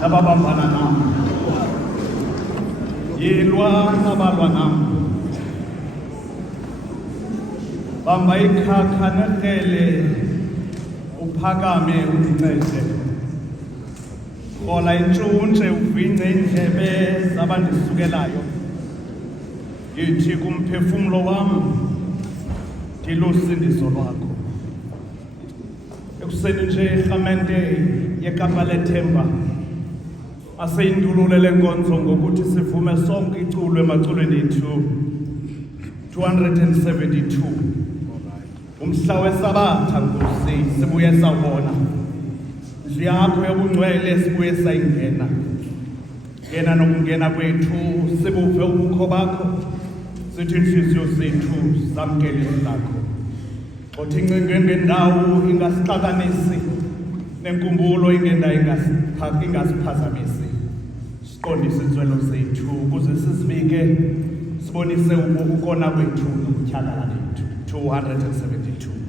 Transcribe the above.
nababambana nam, yilwa nabalwa nam, bamba ikhakha nerhele uphakame undincede, rhola intshuntshe uvince iindlebe zabandisukelayo, yithi kumphefumlo wam ndilusindiso lwakho. Ekuseni nje irhamente yeKapa lethemba aseyindulule le nkonzo ngokuthi sivume sonke iculo emaculweni ethu 272. Umhla wesabatha Nkosi sibuye sawubona, ndlu yakho yobungcwele sibuye sayingena, ngena nokungena kwethu sibuve ubukho bakho, sithi inhliziyo zethu zamkele lakho. Othi incingeni ngendawo ingasixakanisi, nenkumbulo ingenda ingasiphazamisi, siqondise intswelo zethu ukuze sizibike sibonise ukona kwethu nokutyhalala lethu. 272.